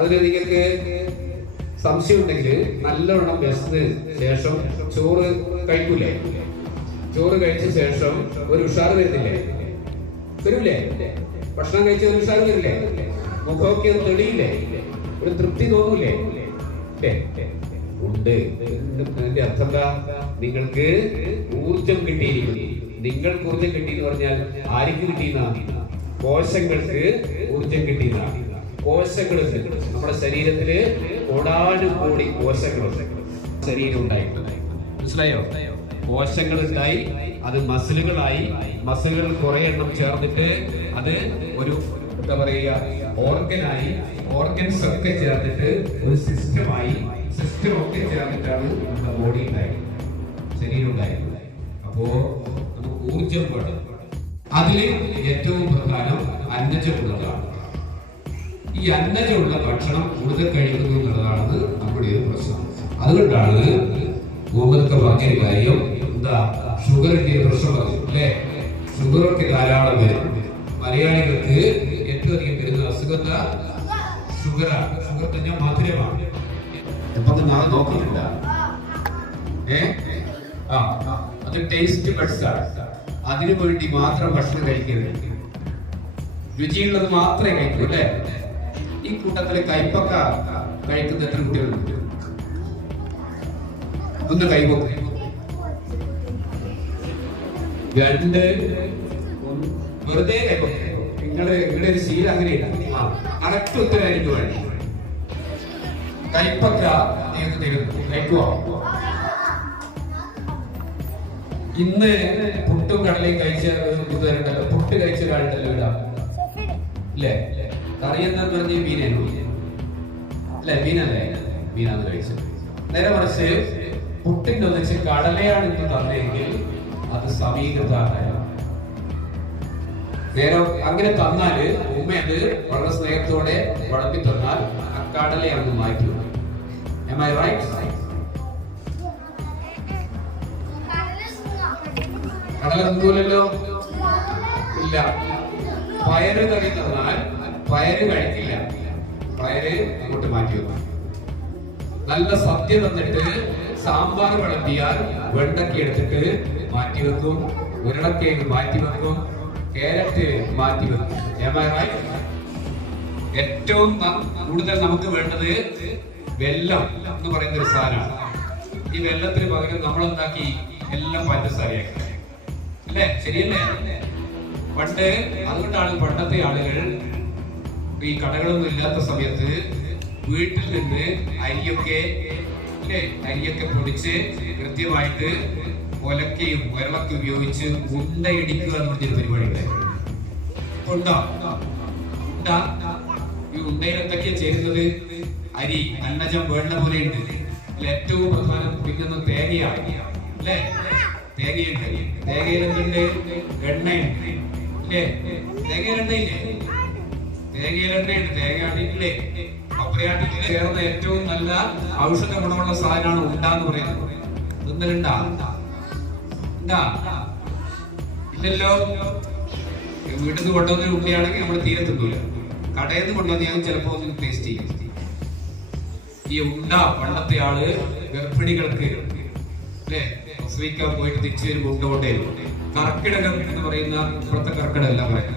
അതിന് നിങ്ങൾക്ക് സംശയം ഉണ്ടെങ്കിൽ നല്ലവണ്ണം വിശന്ന് ശേഷം ചോറ് കഴിക്കൂലേ? ചോറ് കഴിച്ച ശേഷം ഒരു ഉഷാർ വരുന്നില്ലേ? വരൂലേ ഭക്ഷണം കഴിച്ച ഒരു ഉഷാർ വരില്ലേ? മുഖമൊക്കെ ഒന്ന് തെളിയില്ലേ? ഒരു തൃപ്തി തോന്നൂലേ? ഉണ്ട്. അതിന്റെ അർത്ഥം എന്താ? നിങ്ങൾക്ക് ഊർജം കിട്ടിയിരിക്കുന്നു. നിങ്ങൾക്ക് ഊർജം കിട്ടി എന്ന് പറഞ്ഞാൽ ആർക്ക് കിട്ടിയെന്നാണ് കോശങ്ങൾക്ക് ഊർജം കിട്ടിയെന്നാണ്. കോശങ്ങളുണ്ട് നമ്മുടെ ശരീരത്തിൽ കോടാനും കോടി കോശങ്ങളുണ്ട് ശരീരം ഉണ്ടായിട്ടുണ്ട്. മനസ്സിലായോ? കോശങ്ങൾ ഉണ്ടായി അത് മസിലുകളായി മസിലുകൾ കുറെ എണ്ണം ചേർന്നിട്ട് അത് ഒരു എന്താ പറയുക ഓർഗനായി ഓർഗൻസ് ഒക്കെ ചേർന്നിട്ട് ഒരു സിസ്റ്റമായി സിസ്റ്റം ഒക്കെ ചേർന്നിട്ടാണ് നമ്മുടെ ബോഡി ഉണ്ടായത്. ശരീരം ഉണ്ടായിരുന്നത് അപ്പോ നമുക്ക് ഊർജം വേണം. അതിൽ ഏറ്റവും പ്രധാനം അന്നജമുള്ളതാണ് ഈ അന്നജമുള്ള ഭക്ഷണം കൂടുതൽ കഴിക്കുന്നു എന്നുള്ളതാണ് നമ്മുടെ ഒരു പ്രശ്നം. അതുകൊണ്ടാണ് മുഹമ്മദ് പറഞ്ഞൊരു കാര്യം എന്താ ഷുഗറിന്റെ പ്രശ്നം പറഞ്ഞു അല്ലേ? ഷുഗറൊക്കെ ധാരാളം വരും. മലയാളികൾക്ക് ഏറ്റവും അധികം വരുന്ന അസുഖം ഷുഗറാണ് ഷുഗർ തന്നെ മധുരമാണ്. ഞാൻ നോക്കിയിട്ടില്ല അത് ടേസ്റ്റ് ബഡ്സാണ് അതിനു വേണ്ടി മാത്രം ഭക്ഷണം കഴിക്കരുത്. രുചിയുള്ളത് മാത്രമേ കഴിക്കൂ അല്ലേ? ഈ കൂട്ടത്തിൽ കൈപ്പക്ക കഴിക്കുന്ന എത്ര കുട്ടികളുണ്ട്? ഒന്ന് കൈപ്പൊക്കെ രണ്ട്. വെറുതെ കൈപ്പൊക്കെ നിങ്ങൾ നിങ്ങളുടെ ഒരു ശീലം അങ്ങനെയില്ല. ആ കറക്റ്റ് ഉത്തരവായിരിക്കും വേണ്ടി കൈപ്പക്ക കഴിക്കുവോ ഇന്ന് പുട്ടും കടലയും കഴിച്ച പുട്ട് കഴിച്ച ഒരാളുണ്ടല്ലോ ഇടാം അല്ലേ കറിയെന്നു പറഞ്ഞ മീനായിരുന്നു അല്ലെ മീനല്ലേ? മീനാന്ന് കഴിച്ചത് നേരെ മറിച്ച് പുട്ടിന്റെ ഒന്നിച്ച് കടലയാണ് ഇന്ന് തന്നെങ്കിൽ അത് സമീകൃതാണ് നേരെ അങ്ങനെ തന്നാൽ ഉമ്മ അത് വളരെ സ്നേഹത്തോടെ വളമ്പി തന്നാൽ ആ കടലയെ അങ്ങ് മാറ്റി. Am I right? കടല തിന്നൂലല്ലോ? ഇല്ല. പയറ് കറി തന്നാൽ പയറ് കഴിക്കില്ല. പയര് അങ്ങോട്ട് മാറ്റി വെക്കും. നല്ല സദ്യ തന്നിട്ട് സാമ്പാർ വിളമ്പിയാൽ വെണ്ടക്ക എടുത്തിട്ട് മാറ്റി വെക്കും. ഉരുളക്കേക്ക് മാറ്റി വെക്കും. കാരറ്റ് മാറ്റി വെക്കും. ഏറ്റവും കൂടുതൽ നമുക്ക് വേണ്ടത് വെല്ലം എന്ന് പറയുന്ന ഒരു സാധനമാണ്. ഈ വെല്ലത്തിന് പകരം നമ്മൾ എന്താക്കി എല്ലാം പഞ്ചസാരയാക്കി. അല്ലേ? ശരിയല്ലേ? പണ്ട് അതുകൊണ്ടാണ് പണ്ടത്തെ ആളുകൾ ഈ കടകളൊന്നും ഇല്ലാത്ത സമയത്ത് വീട്ടിൽ നിന്ന് അരിയൊക്കെ അരിയൊക്കെ പൊടിച്ച് കൃത്യമായിട്ട് ഒലക്കയും ഉരളൊക്കെ ഉപയോഗിച്ച് ഉണ്ടയിടിക്കുക എന്ന് പറഞ്ഞൊരു പരിപാടി ഉണ്ടായിരുന്നു. ഉണ്ട. ഉണ്ട. ഈ ഉണ്ടയിൽ എന്തൊക്കെയാ ചേരുന്നത്? അരി അന്നജം വേണ്ട പോലെ ഉണ്ട് അതിൽ ഏറ്റവും പ്രധാനം പിന്നെ തേങ്ങയാണ് അല്ലേ? തേങ്ങയുണ്ട്. തേങ്ങയിൽ എണ്ണയുണ്ട്. അല്ലേ? തേങ്ങയിൽ തേങ്ങയിൽ എണ്ണയുണ്ട് തേങ്ങയാട്ടില്ലേ പപ്പയാട്ടിൽ ചേർന്ന ഏറ്റവും നല്ല ഔഷധ ഗുണമുള്ള സാധനമാണ് ഉണ്ട എന്ന് പറയുന്നത്. തിന്നലുണ്ടാ? ഇല്ലല്ലോ. വീട്ടിൽ നിന്ന് കൊണ്ടുവന്ന ഉള്ളിയാണെങ്കിൽ നമ്മൾ തീരെ തിന്നൂല. കടയിൽ നിന്ന് കൊണ്ടുവന്ന് ഞാൻ ചിലപ്പോ ഒന്ന് ടേസ്റ്റ് ചെയ്യും. ഈ ഉണ്ട പണ്ടത്തെ ആൾ ഗർഭിണികൾക്ക് അല്ലേ? പ്രസവിക്കാൻ പോയിട്ട് തിരിച്ചു വരുമ്പോൾ ഉണ്ട കൊണ്ടേ കർക്കിടകം എന്ന് പറയുന്ന ഇപ്പോഴത്തെ കർക്കിടകല്ല പറയുന്നത്.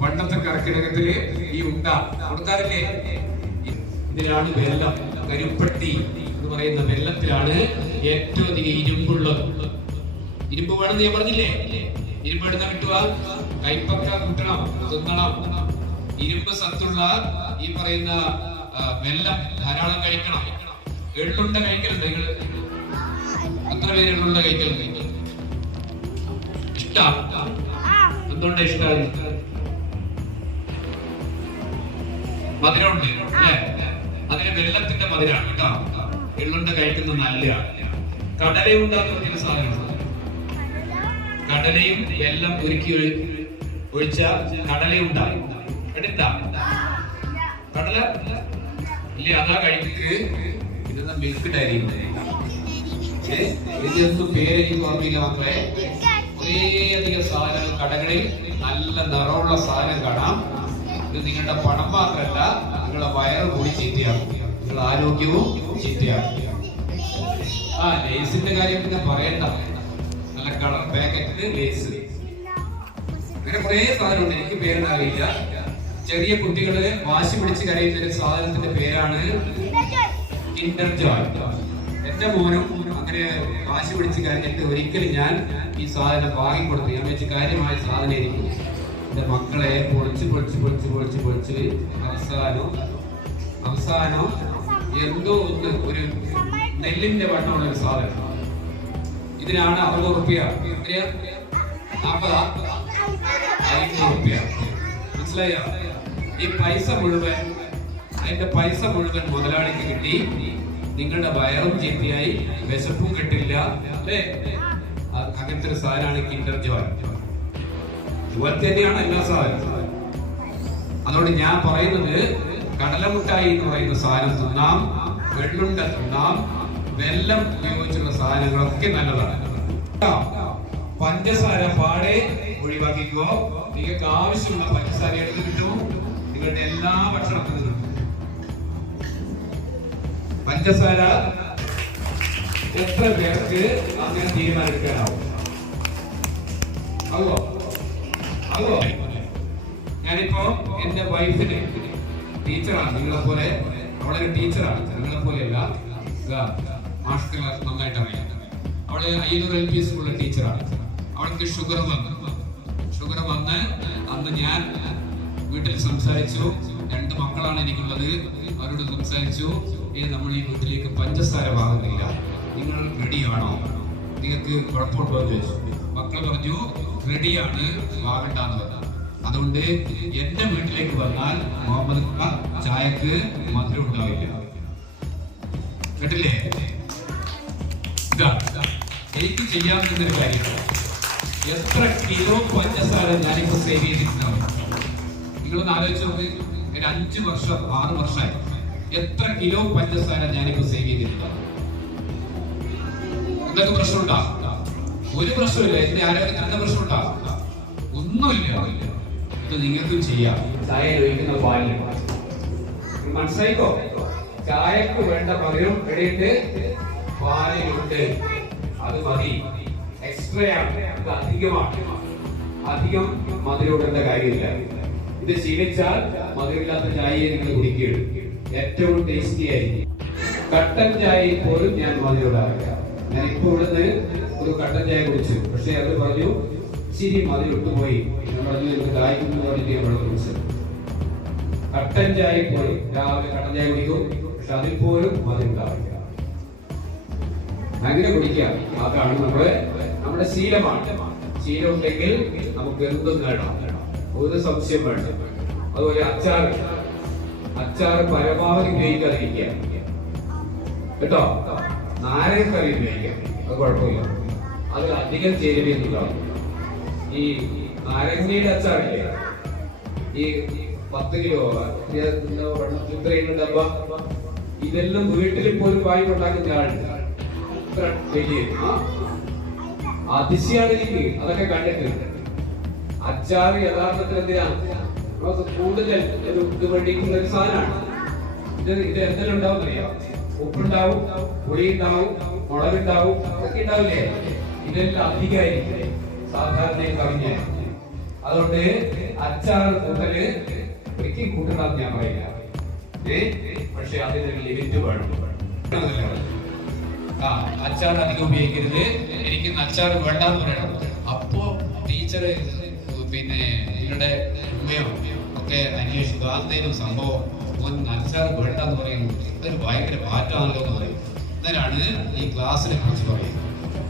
പണ്ടത്തെ കർക്കിടകത്തിൽ ഈ ഉണ്ട കൊടുക്കാറില്ലേ ഇതിലാണ് വെള്ളം കരുപ്പട്ടി എന്ന് പറയുന്ന വെള്ളത്തിലാണ് ഏറ്റവും അധികം ഇരുമ്പുള്ളത്. ഇരുമ്പ് വേണമെന്ന് ഞാൻ പറഞ്ഞില്ലേ? ഇരുമ്പ് എടുത്ത കിട്ടുക? കൈപ്പക്ക കിട്ടണം തിന്നണം. ഇരുമ്പ് സത്തുള്ള ഈ പറയുന്ന വെള്ളം ധാരാളം കഴിക്കണം. എള്ളുണ്ട കഴിക്കലുണ്ട് നിങ്ങൾ? എത്ര പേര് എള്ളുണ്ട കഴിക്കലുണ്ട്? ഇഷ്ട? എന്തുകൊണ്ട് ഇഷ്ടമായി മധുരമുണ്ട്. അല്ലേ? അതിന് വെള്ളത്തിന്റെ മധുരമാണ് കേട്ടോ. വെള്ളുണ്ട കഴിക്കുന്ന നല്ലയാണ് കടലയുണ്ട എന്ന് പറഞ്ഞൊരു സാധനമാണ് കടലയും എല്ലാം ഒരുക്കി ഒഴി- ഒഴിച്ച കടലയുണ്ടായി എടുത്ത? കടല? ഇല്ലേ അതാ കഴിക്കുന്നത്. ഇതെന്താ മിൽക്ക് ഡയറി ഇതൊന്നും പേരെനിക്ക് ഓർമ്മയില്ല മക്കളെ. കുറേയധികം സാധനങ്ങൾ കടകളിൽ നല്ല നിറമുള്ള സാധനം കാണാം. ഇത് നിങ്ങളുടെ പണം മാത്രമല്ല നിങ്ങളുടെ നിങ്ങളെ വയറ് കൂടി ചീത്തയാക്കും നിങ്ങളുടെ ആരോഗ്യവും ചീത്തയാക്കും ആ ലേസിന്റെ കാര്യം പിന്നെ പറയണ്ട. നല്ല കളർ പാക്കറ്റിന് ലേസ്. അങ്ങനെ കുറെ സാധനമുണ്ട്. എനിക്ക് പേരൊന്നും അറിയില്ല ചെറിയ കുട്ടികൾ വാശി പിടിച്ച് കരയുന്ന ഒരു സാധനത്തിന്റെ പേരാണ് കിൻഡർ എന്റെ മോനും അങ്ങനെ വാശി പിടിച്ച് കരഞ്ഞിട്ട് ഒരിക്കലും ഞാൻ ഈ സാധനം വാങ്ങിക്കൊടുത്തു. ഞാൻ വെച്ച് കാര്യമായ സാധനം ആയിരിക്കും എന്റെ മക്കളെ പൊളിച്ച് പൊളിച്ച് പൊളിച്ച് പൊളിച്ച് പൊളിച്ച് അവസാനം അവസാനം എന്തോ ഒന്ന് ഒരു നെല്ലിന്റെ വണ്ണമുള്ള ഒരു സാധനം. ഇതിനാണ് അറുപത് റുപ്യ റുപ്യ മനസ്സിലായോ? ഈ പൈസ മുഴുവൻ അതിന്റെ പൈസ മുഴുവൻ മുതലാളിക്ക് കിട്ടി. നിങ്ങളുടെ വയറും ചീത്തയായി വിശപ്പും കിട്ടില്ല. അല്ലേ? അങ്ങനത്തെ ഒരു സാധനമാണ് കിൻഡർ ജോയ് തന്നെയാണ് എല്ലാ സാധനവും. അതുകൊണ്ട് ഞാൻ പറയുന്നത് കടലമുട്ടായി എന്ന് പറയുന്ന സാധനം തിന്നാം വെള്ളുണ്ട തിന്നാം വെല്ലം ഉപയോഗിച്ചുള്ള സാധനങ്ങളൊക്കെ നല്ലതാണ്? പഞ്ചസാര പാടെ ഒഴിവാക്കിക്കോ. നിങ്ങൾക്ക് ആവശ്യമുള്ള പഞ്ചസാര എടുത്ത് കിട്ടും. നിങ്ങളുടെ എല്ലാ ഭക്ഷണത്തിനും പഞ്ചസാര എത്ര പേർക്ക് അങ്ങനെ തീരുമാനിക്കാനാവും ആവോ ആവോ ഞാനിപ്പോ എന്റെ വൈഫിന് ടീച്ചറാണ് നിങ്ങളെ പോലെ അവളൊരു ടീച്ചറാണ് നിങ്ങളെ പോലെയല്ല മാഷ് ക്ലാസ് നന്നായിട്ട് അറിയാം. അവൾ അയ്യൂർ എൽ പി സ്കൂളിലെ ടീച്ചറാണ് അവൾക്ക് ഷുഗർ വന്നു. ഷുഗർ വന്ന് അന്ന് ഞാൻ വീട്ടിൽ സംസാരിച്ചു. രണ്ട് മക്കളാണ് എനിക്കുള്ളത്. അവരോട് സംസാരിച്ചു. ഏ നമ്മൾ ഈ വീട്ടിലേക്ക് പഞ്ചസാര വാങ്ങുന്നില്ല. നിങ്ങൾ റെഡിയാണോ നിങ്ങൾക്ക് കുഴപ്പമുണ്ടോ? എന്ന് ചോദിച്ചു. മക്കൾ പറഞ്ഞു റെഡിയാണ് വാങ്ങണ്ടെന്ന് പറഞ്ഞു അതുകൊണ്ട് എന്റെ വീട്ടിലേക്ക് വന്നാൽ മുഹമ്മദ് ചായക്ക് മധുരം ഉണ്ടാവില്ല. കേട്ടില്ലേ? എനിക്ക് ചെയ്യാവുന്ന ഒരു കാര്യം. എത്ര കിലോ പഞ്ചസാര ഞാനിപ്പോ സേവ് ചെയ്തിട്ടുണ്ടാവും? നിങ്ങളൊന്ന് ആലോചിച്ച് നോക്ക്. ഒരു അഞ്ച് വർഷം ആറ് വർഷമായി. എത്ര കിലോ പഞ്ചസാര ഞാനിപ്പോ സേവ് ചെയ്തിട്ടുണ്ടാവും? എന്തൊക്കെ പ്രശ്നമുണ്ടാ? ഒരു പ്രശ്നമില്ല. എന്റെ ആരോഗ്യത്തിന് എന്താ പ്രശ്നമുണ്ടാ ഒന്നുമില്ല. ഇത് നിങ്ങൾക്കും ചെയ്യാം. ചായ ഉപയോഗിക്കുന്ന പാലിന് മനസ്സിലായിക്കോ? ചായക്ക് വേണ്ട പകരം എടുത്ത് പാലിലുണ്ട്. അത് മതി. എക്സ്ട്രാ ആണ്. ഇത് അധികമാണ്. അധികം മധുരമിടേണ്ട കാര്യമില്ല. ഇത് ശീലിച്ചാൽ മധുരമില്ലാത്ത ചായയെ നിങ്ങൾ കുടിക്കുകയുള്ളൂ ഏറ്റവും ടേസ്റ്റി ആയിരിക്കും. കട്ടൻ ചായയിൽ പോലും ഞാൻ മധുരമിടാറില്ല. ഞാൻ ഇപ്പോൾ ഇവിടുന്ന് ഒരു കട്ടൻ ചായ കുടിച്ചു പക്ഷെ അത് പറഞ്ഞു ശരി മതി വിട്ടുപോയി ഞാൻ പറഞ്ഞു എനിക്ക് ദാഹിക്കുന്നു പറഞ്ഞിട്ട് ഞാൻ വെള്ളം കട്ടൻ ചായ പോയി. രാവിലെ കട്ടൻ ചായ കുടിക്കും. പക്ഷെ അതിൽ പോലും മതി ഉണ്ടാവില്ല. അങ്ങനെ കുടിക്കാം. അതാണ് നമ്മുടെ നമ്മുടെ ശീലമാണ്. ശീലം ഉണ്ടെങ്കിൽ നമുക്ക് എന്തും നേടാം. ഒരു സംശയം വേണ്ട. അതുപോലെ അച്ചാർ. അച്ചാർ പരമാവധി ഉപയോഗിക്കാതിരിക്കുക കേട്ടോ? നാരകക്കറി ഉപയോഗിക്കാം. അത് കുഴപ്പമില്ല. അത് അധികം ചേരുവയുണ്ടാവും ഈ നാരങ്ങയുടെ അച്ചാറില്ലേ? ഈ പത്ത് കിലോ ഇത്രയും ഡബ്ബ. ഇതെല്ലാം വീട്ടിൽ പോലും വാങ്ങിക്കൊണ്ടാക്കുന്ന ആളുണ്ട്. ഇത്ര? അതിശയാണ് എനിക്ക് അതൊക്കെ കണ്ടിട്ടുണ്ട് അച്ചാർ യഥാർത്ഥത്തിൽ എന്തിനാണ് കൂടുതൽ ഒരു ഇത് വേണ്ടിയിട്ടുള്ള ഒരു സാധനമാണ്. ഇത് ഇത് എന്തെല്ലാം ഉണ്ടാവും അറിയാം ഉപ്പുണ്ടാവും പുളി ഉണ്ടാവും മുളകുണ്ടാവും അതൊക്കെ ഉണ്ടാവില്ലേ? ഇതെല്ലാം അധികമായിരിക്കും സാധാരണ കവിഞ്ഞ അതുകൊണ്ട് അച്ചാർ കൂട്ടൽ ഒരിക്കലും കൂട്ടണമെന്ന് ഞാൻ പറയില്ല ഏ? പക്ഷെ അതിനൊരു ലിമിറ്റ് വേണം. ആ അച്ചാർ അധികം ഉപയോഗിക്കരുത്. എനിക്ക് അച്ചാർ വേണ്ടെന്ന് പറയണം. അപ്പോ ടീച്ചർ പിന്നെ നിങ്ങളുടെ ഉമ്മയോ ഒക്കെ അന്വേഷിച്ചു. ആദ്യം സംഭവം. അച്ചാർ വേണ്ടെന്ന് പറയുന്നു. ഇതൊരു ഭയങ്കര മാറ്റമാണല്ലോ എന്ന് പറയും. എന്നാലാണ് ഈ ക്ലാസ്സിനെ കുറിച്ച് പറയുന്നത്.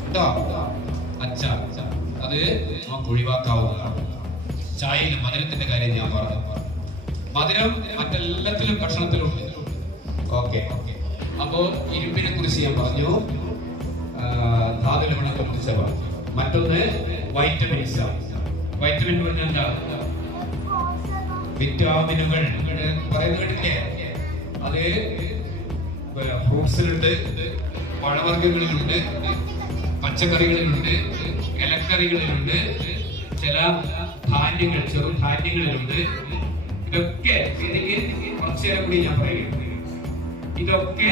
കേട്ടോ അച്ചാർ അത് നമുക്ക് ഒഴിവാക്കാവുന്നതാണ്. ചായയിൽ മധുരത്തിന്റെ കാര്യം ഞാൻ പറഞ്ഞു. മധുരം മറ്റെല്ലാത്തിലും ഭക്ഷണത്തിലുണ്ട്. ഓക്കെ. അപ്പോ ഇരുമ്പിനെ കുറിച്ച് ഞാൻ പറഞ്ഞു. ആ, ധാതുലവണത്തെ കുറിച്ച് പറഞ്ഞു. മറ്റൊന്ന് വൈറ്റമിൻസ് വൈറ്റമിൻ പറഞ്ഞാൽ എന്താ? വിറ്റാമിനുകൾ. പറയുന്നത് കേട്ടില്ലേ അത് ഫ്രൂട്ട്സിലുണ്ട് പഴവർഗങ്ങളിലുണ്ട്. പച്ചക്കറികളിലുണ്ട് ഇലക്കറികളിലുണ്ട് ചില ധാന്യങ്ങൾ ചെറു ധാന്യങ്ങളിലുണ്ട്. ഇതൊക്കെ എനിക്ക് കുറച്ചു കൂടി ഞാൻ പറയും. ഇതൊക്കെ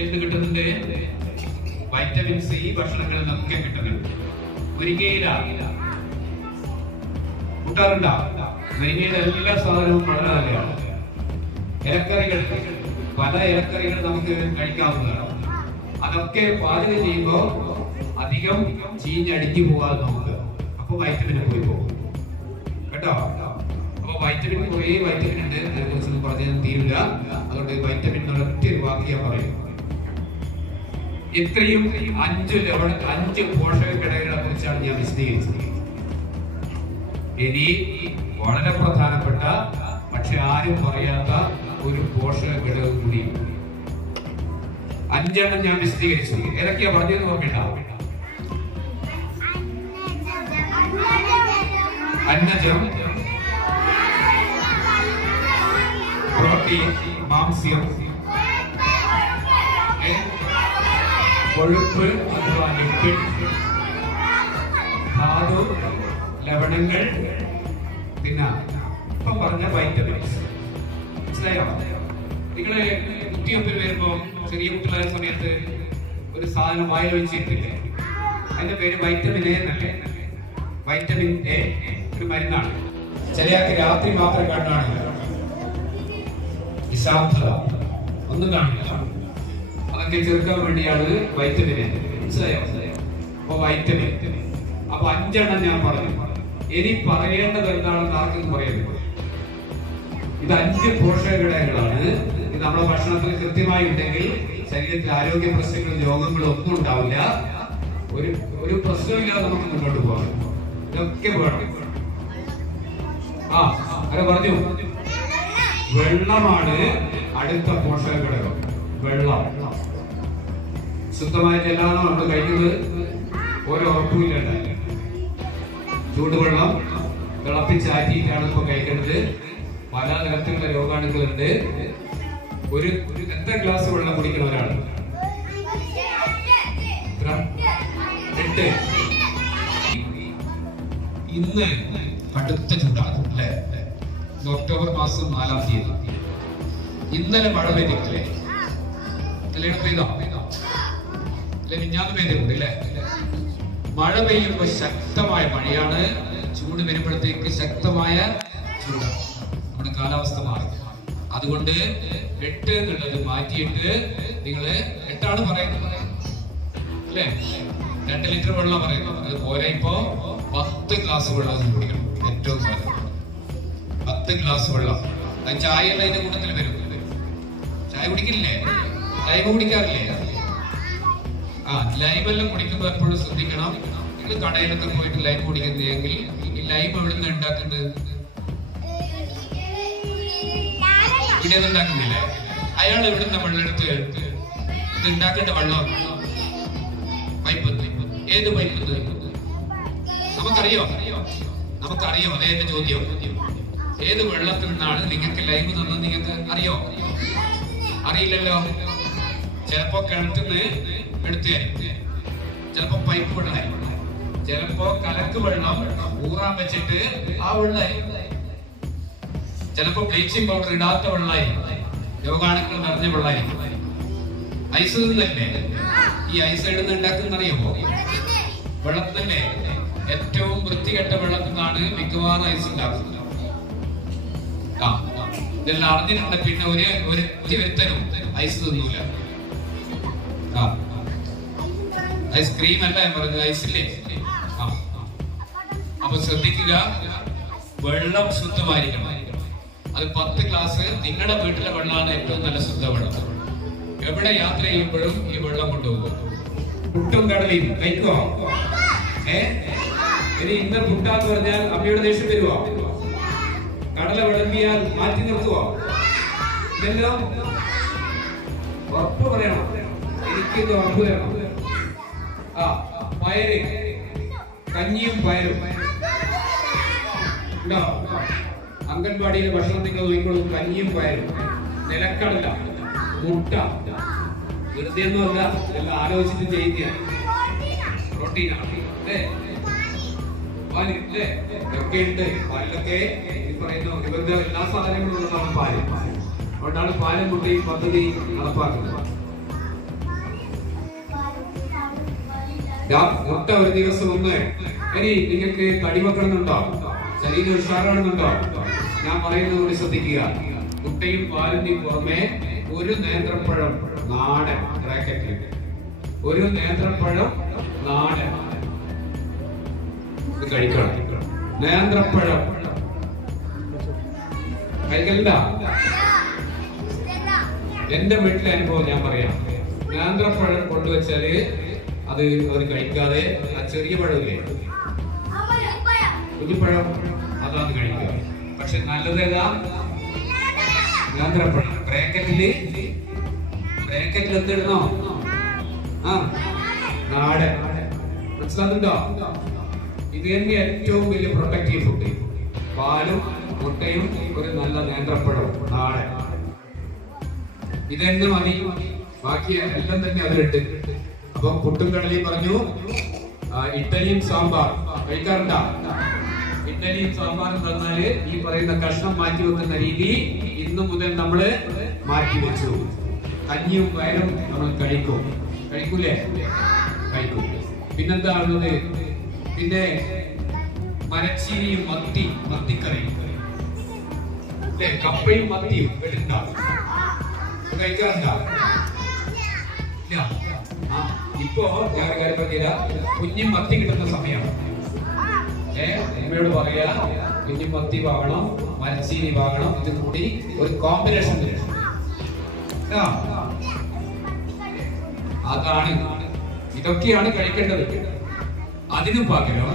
എന്ത് കിട്ടുന്നുണ്ട്? വൈറ്റമിൻ സി ഭക്ഷണങ്ങളിൽ നമുക്ക് കിട്ടുന്നുണ്ട്. മുരിങ്ങയില. കൂട്ടാറുണ്ടോ? മുരിങ്ങയില എല്ലാ സാധനവും വളരെ നല്ലതാണ്. ഇലക്കറികൾ പല ഇലക്കറികൾ നമുക്ക് കഴിക്കാവുന്നതാണ്. അതൊക്കെ പാചകം ചെയ്യുമ്പോൾ അധികം ചീഞ്ഞടിഞ്ഞു പോവാതെ നമുക്ക് അപ്പൊ വൈറ്റമിൻ പോയി പോകും. കേട്ടോ? അപ്പൊ വൈറ്റമിൻ പോയി വൈറ്റമിൻ ഉണ്ട്. അതിനെ കുറിച്ചൊന്നും പറഞ്ഞാൽ തീരില്ല. അതുകൊണ്ട് വൈറ്റമിൻ ഒരൊറ്റ ഒരു വാക്ക് ഞാൻ പറയും. ഇത്രയും അഞ്ച് ലവണ അഞ്ച് പോഷക ഘടകങ്ങളെ കുറിച്ചാണ് ഞാൻ വിശദീകരിച്ചത്. ഇനി വളരെ പ്രധാനപ്പെട്ട പക്ഷെ ആരും പറയാത്ത ഒരു പോഷക ഘടകം കൂടി. അഞ്ചെണ്ണം ഞാൻ വിശദീകരിച്ചു. ഏതൊക്കെയാ പറഞ്ഞത് നോക്കണ്ട. അന്നജം. പ്രോട്ടീൻ മാംസ്യം. കൊഴുപ്പ് അഥവാ ലിക്വിഡ് ധാതു ലവണങ്ങൾ. പിന്നെ ഇപ്പം പറഞ്ഞ വൈറ്റമിൻസ് മനസ്സിലായോ? നിങ്ങൾ കുത്തിവെപ്പിൽ വരുമ്പോൾ ചെറിയ കുട്ടികളായ സമയത്ത് ഒരു സാധനം വായിൽ വെച്ചിട്ടില്ലേ അതിന്റെ പേര് വൈറ്റമിൻ എ എന്നല്ലേ? വൈറ്റമിൻ എ ഒരു മരുന്നാണ്. ചിലയാൾക്ക് രാത്രി മാത്രം കണ്ണാണ്. നിശാബ്ദത ഒന്നും കാണില്ല അതൊക്കെ ചെറുക്കാൻ വേണ്ടിയാണ് വൈറ്റമിൻ മനസ്സിലായോ? അപ്പൊ വൈറ്റമിൻ. അപ്പൊ അഞ്ചെണ്ണം ഞാൻ പറഞ്ഞു. ഇനി പറയേണ്ടത് എന്താണെന്ന് ആർക്കും പറയുന്നത് ഇത് അഞ്ച് പോഷക ഘടകങ്ങളാണ് ഇത് നമ്മുടെ ഭക്ഷണത്തിൽ കൃത്യമായി ഉണ്ടെങ്കിൽ ശരീരത്തിൽ ആരോഗ്യ പ്രശ്നങ്ങളും രോഗങ്ങളും ഒന്നും ഉണ്ടാവില്ല. ഒരു ഒരു പ്രശ്നമില്ലാതെ നമുക്ക് മുന്നോട്ട് പോകാം. ഇതൊക്കെ വേണം. ആ അത് പറഞ്ഞു. വെള്ളമാണ് അടുത്ത പോഷക ഘടകം വെള്ളം. ശുദ്ധമായ ജലമാണോ നമ്മൾ കഴിക്കുന്നത്. ഓരോ ഉറപ്പുമില്ല ചൂടുവെള്ളം തിളപ്പിച്ചാറ്റിയിട്ടാണ് ഇപ്പൊ കഴിക്കേണ്ടത് പല തരത്തിലുള്ള രോഗാണുക്കളുണ്ട്. ഒരു ഒരു എത്ര ഗ്ലാസ് വെള്ളം കുടിക്കുന്ന ഒരാൾ എട്ട് ഇന്ന് കടുത്ത ചൂടാണ് അല്ലേ? ഒക്ടോബർ മാസം നാലാം തീയതി. ഇന്നലെ മഴ പെയ്തിട്ടില്ലേ അല്ലേ പെയ്തോ അല്ലെ മിഞ്ഞാന്ന് പെയ്തിട്ടുണ്ട് അല്ലേ? മഴ പെയ്യുമ്പോൾ ശക്തമായ മഴയാണ്. ചൂട് വരുമ്പോഴത്തേക്ക് ശക്തമായ ചൂടാണ് നമ്മുടെ കാലാവസ്ഥ മാറി. അതുകൊണ്ട് എട്ട് എന്നുള്ളത് മാറ്റിയിട്ട് നിങ്ങൾ എട്ടാണ് പറയുന്നത്. അല്ലേ? രണ്ട് ലിറ്റർ വെള്ളം പറയുന്നത്. അത് പോരെ ഇപ്പോ. പത്ത് ഗ്ലാസ് വെള്ളം കുടിക്കണം. ഏറ്റവും നല്ലത്. പത്ത് ഗ്ലാസ് വെള്ളം. അത് ചായ അതിന്റെ കൂട്ടത്തിൽ വരും. ചായ കുടിക്കില്ലേ? ലൈവ് കുടിക്കാറില്ലേ? ആ ലൈം എല്ലാം കുടിക്കുമ്പോൾ എപ്പോഴും ശ്രദ്ധിക്കണം. നിങ്ങൾ കടയിലൊക്കെ പോയിട്ട് ലൈം കുടിക്കുന്നെങ്കിൽ ഈ ലൈം എവിടുന്ന് ഉണ്ടാക്കുന്നത്? ഇവിടെ നിന്ന് ഉണ്ടാക്കുന്നില്ലേ? അയാൾ എവിടുന്ന വെള്ളം എടുത്ത് ഇത് ഉണ്ടാക്കേണ്ട വെള്ളം പൈപ്പ് ഏത് പൈപ്പ് നമുക്കറിയോ? നമുക്കറിയോ അതേ എന്റെ ചോദ്യം. ഏത് വെള്ളത്തിൽ നിന്നാണ് നിങ്ങൾക്ക് ലൈവ് തന്നത് നിങ്ങൾക്ക് അറിയോ? അറിയില്ലല്ലോ. ചിലപ്പോ കിണറ്റിന്ന് എടുത്തുകയായിരിക്കും ചിലപ്പോ പൈപ്പ് വെള്ളം ചിലപ്പോ കലക്ക് വെള്ളം ഊറാൻ വെച്ചിട്ട് ആ വെള്ളം ചിലപ്പോ ബ്ലീച്ചിങ് പൗഡർ ഇടാത്ത വെള്ളമായി. രോഗാണുക്കൾ നിറഞ്ഞ വെള്ളമായി. ഐസ് നിന്നല്ലേ ഈ ഐസ് ഇടുന്ന ഉണ്ടാക്കുന്ന അറിയുമോ? വെള്ളത്തിനല്ലേ? ഏറ്റവും വൃത്തികെട്ട വെള്ളത്തിനാണ് മിക്കവാറും ഐസ് ഉണ്ടാക്കുന്നത്. ഇതെല്ലാം അറിഞ്ഞിട്ടുണ്ട്. പിന്നെ ഒരു ഒരു ഒരുത്തനും ഐസ് തിന്നൂല. ഐസ്ക്രീം അല്ല ഞാൻ പറഞ്ഞത് ഐസില്ലേ. അപ്പൊ ശ്രദ്ധിക്കുക വെള്ളം ശുദ്ധമായിരിക്കണം. അത് പത്ത് ഗ്ലാസ് നിങ്ങളുടെ വീട്ടിലെ വെള്ളമാണ് ഏറ്റവും നല്ല ശുദ്ധ വെള്ളം. എവിടെ യാത്ര ചെയ്യുമ്പോഴും ഈ വെള്ളം കൊണ്ടുപോകും. പുട്ടും കടലയും കഴിക്കുമോ ഏ? ഇനി ഇന്ന പുട്ടാന്ന് പറഞ്ഞാൽ അമ്മയുടെ ദേഷ്യം വരുവാ. കടല വിളമ്പിയാൽ മാറ്റി നിർത്തുവോ. ഉറപ്പ് പറയണം. എനിക്കിത് ഉറപ്പ് വേണം. ആ പയറ്. കഞ്ഞിയും ഉണ്ടോ? അംഗൻവാടിയിലെ ഭക്ഷണം നിങ്ങൾ നോക്കിക്കോളൂ കഞ്ഞിയും പയറും. നിലക്കടല മുട്ട. വെറുതെ ഒന്നുമല്ല എല്ലാം ആലോചിച്ചിട്ട് ചെയ്യുകയാണ് പ്രോട്ടീനാണ് അല്ലേ? പാൽ അല്ലേ? ഒക്കെ ഉണ്ട്. പാലിലൊക്കെ ഈ പറയുന്ന ഇവരുടെ എല്ലാ സാധനങ്ങളും ഉള്ളതാണ് പാൽ. അതുകൊണ്ടാണ് പാലം കൊണ്ട് ഈ പദ്ധതി നടപ്പാക്കുന്നത്. മുട്ട ഒരു ദിവസം ഒന്ന്. ഇനി നിങ്ങൾക്ക് തടി വെക്കണമെന്നുണ്ടോ? ശരീരം ഉഷാറാണെന്നുണ്ടോ? ഞാൻ പറയുന്നത് കൂടി ശ്രദ്ധിക്കുക. മുട്ടയും പാലിന്റെയും പുറമെ ഒരു നേന്ത്രപ്പഴം നാടൻ. ബ്രാക്കറ്റിൽ ഒരു നേന്ത്രപ്പഴം നാടൻ. ഇത് കഴിക്കണം. നേന്ത്രപ്പഴം. കഴിക്കല്ല എന്റെ വീട്ടിലെ അനുഭവം ഞാൻ പറയാം. നേന്ത്രപ്പഴം കൊണ്ടുവച്ചാൽ അത് അവർ കഴിക്കാതെ ആ ചെറിയ പഴമില്ലേ? കുഞ്ഞിപ്പഴം അതാണ് കഴിക്കുക. പക്ഷെ നല്ലതേതാ നേന്ത്രപ്പഴം. ബ്രാക്കറ്റിൽ? ബ്രാക്കറ്റിൽ എന്തിടണോ ആ നാടൻ. മനസ്സിലാകുന്നുണ്ടോ ഇത് തന്നെ ഏറ്റവും വലിയ പ്രൊട്ടക്റ്റീവ് ഫുഡ് പാലും മുട്ടയും ഒരു നല്ല നേന്ത്രപ്പഴവും നാടൻ. ഇതെന്നെ മതി. ബാക്കി എല്ലാം തന്നെ അതിലിട്ട് അപ്പൊ പുട്ടും പറഞ്ഞു. ഇഡ്ഡലിയും സാമ്പാർ. കഴിക്കാറുണ്ട? ഇഡ്ഡലിയും സാമ്പാറും തന്നാൽ ഈ പറയുന്ന കഷ്ണം മാറ്റി വെക്കുന്ന രീതി ഇന്ന് മുതൽ നമ്മൾ മാറ്റി വെച്ചു. കഞ്ഞിയും വയലും നമ്മൾ കഴിക്കും. കഴിക്കൂലേ? കഴിക്കും. പിന്നെന്താ ഉള്ളത്? പിന്നെ മരച്ചീനിയും മത്തി മത്തിക്കറിയും. അല്ലെ? കപ്പയും മത്തിയും വെളുണ്ടാവും കഴിക്കാറുണ്ടോ? ഇപ്പോ ഞാൻ കാര്യം പറഞ്ഞുതരാം. കുഞ്ഞും മത്തി കിട്ടുന്ന സമയമാണ് ഏ അമ്മയോട് പറയാ കുഞ്ഞും മത്തി വാങ്ങണം മരച്ചീനി വാങ്ങണം ഇത് കൂടി ഒരു കോമ്പിനേഷൻ ആ, അതാണ് ഇതൊക്കെയാണ് കഴിക്കേണ്ടത്. അതിനു പകരം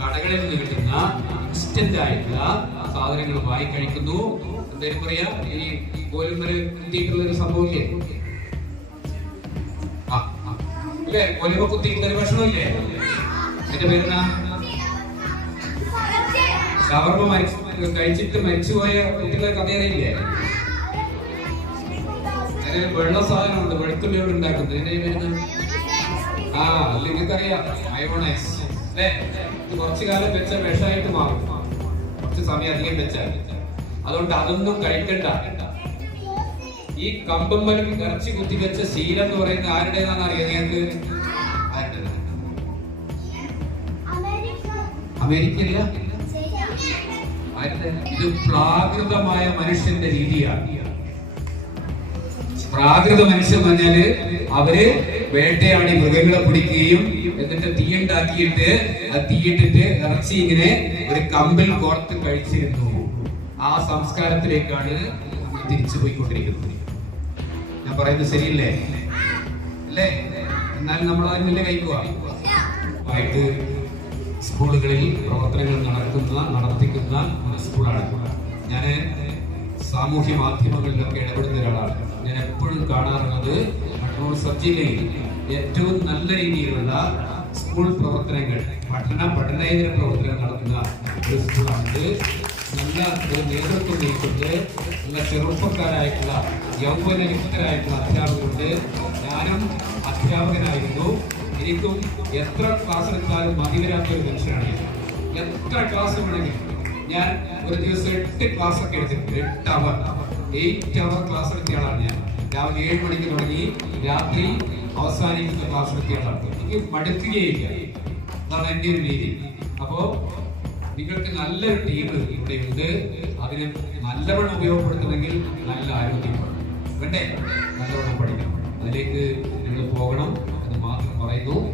കടകളിൽ നിന്ന് കിട്ടുന്ന ഇൻസ്റ്റന്റ് ആയിട്ടുള്ള സാധനങ്ങൾ വാങ്ങി കഴിക്കുന്നു. എന്തായാലും പറയാ ഈ ഗോലുമര് കുത്തിയിട്ടുള്ള ഒരു സംഭവമില്ലേ? അല്ലേ ഗോലുമ കുത്തിയിട്ടുള്ള ഒരു ഭക്ഷണമില്ലേ? എന്റെ പേരെന്നാ? ഷവർമ കഴിച്ചിട്ട് മരിച്ചുപോയ കുട്ടികളെ കഥയറിയില്ലേ വെള്ള സാധനമുണ്ട് വെളുത്തുള്ളിയോട് ഉണ്ടാക്കുന്നത്. എന്റെ പേരുന്ന ആ അല്ല നിങ്ങൾക്കറിയാം മയോണൈസ് കുറച്ചു കാലം വെച്ച വിഷമായിട്ട് മാറും. കുറച്ച് സമയം അധികം വെച്ചാൽ. അതുകൊണ്ട് അതൊന്നും കഴിക്കണ്ട. ഈ കമ്പമ്പലും ഇറച്ചി കുത്തി വെച്ച ശീലം എന്ന് പറയുന്നത് ആരുടേതാണെന്ന് അറിയാം നിങ്ങൾക്ക്? അമേരിക്കയില്ല? ഇത് പ്രാകൃതമായ മനുഷ്യന്റെ രീതിയാണ്. പ്രാകൃത മനുഷ്യൻ പറഞ്ഞാൽ അവർ വേട്ടയാടി മൃഗങ്ങളെ പിടിക്കുകയും എന്നിട്ട് തീയുണ്ടാക്കിയിട്ട് ആ തീയിട്ടിട്ട് ഇറച്ചി ഇങ്ങനെ ഒരു കമ്പിൽ കോർത്ത് കഴിച്ചിരുന്നു. ആ സംസ്കാരത്തിലേക്കാണ് തിരിച്ചു പോയിക്കൊണ്ടിരിക്കുന്നത്. ഞാൻ പറയുന്നത് ശരിയല്ലേ? അല്ലേ? എന്നാൽ നമ്മൾ അതിനെ കഴിക്കുക സ്കൂളുകളിൽ പ്രവർത്തനങ്ങൾ നടത്തുന്ന നടത്തിക്കുന്ന ഒരു സ്കൂളാണ്. ഞാൻ സാമൂഹ്യ മാധ്യമങ്ങളിലൊക്കെ ഇടപെടുന്ന ഒരാളാണ്. ഞാൻ എപ്പോഴും കാണാറുള്ളത് സബ് ജില്ലയിൽ ഏറ്റവും നല്ല രീതിയിലുള്ള സ്കൂൾ പ്രവർത്തനങ്ങൾ പഠന പഠനേതര പ്രവർത്തനങ്ങൾ നടത്തുന്ന ഒരു സ്കൂളാണിത്. നല്ല ഒരു നേതൃത്വം നീക്കൊണ്ട് നല്ല ചെറുപ്പക്കാരായിട്ടുള്ള യൗവനയുക്തരായിട്ടുള്ള അധ്യാപകരുണ്ട്. ഞാനും അധ്യാപകനായിരുന്നു. എനിക്കും എത്ര ക്ലാസ് എടുത്താലും മതി വരാത്ത ഒരു മനുഷ്യനാണ് എത്ര ക്ലാസ് വേണമെങ്കിലും ഞാൻ ഒരു ദിവസം എട്ട് ക്ലാസ് ഒക്കെ എടുത്തിട്ടുണ്ട്. എട്ട് അവർ എയ്റ്റ് അവർ ക്ലാസ് എടുത്ത ആളാണ് ഞാൻ. രാവിലെ ഏഴ് മണിക്ക് തുടങ്ങി രാത്രി അവസാനിക്കുന്ന ക്ലാസ് ഒക്കെയാണ് നടത്തുന്നത് എനിക്ക് മടുക്കുകയില്ല അതാണ് എന്റെ ഒരു രീതി. അപ്പോ നിങ്ങൾക്ക് നല്ലൊരു ടീം ഇവിടെ ഉണ്ട്. അതിനെ നല്ലവണ്ണം ഉപയോഗപ്പെടുത്തണമെങ്കിൽ നല്ല ആരോഗ്യം വേണ്ടേ? നല്ലവണ്ണം പഠിക്കണം. അതിലേക്ക് നിങ്ങൾ പോകണം എന്ന് മാത്രം പറയുന്നു.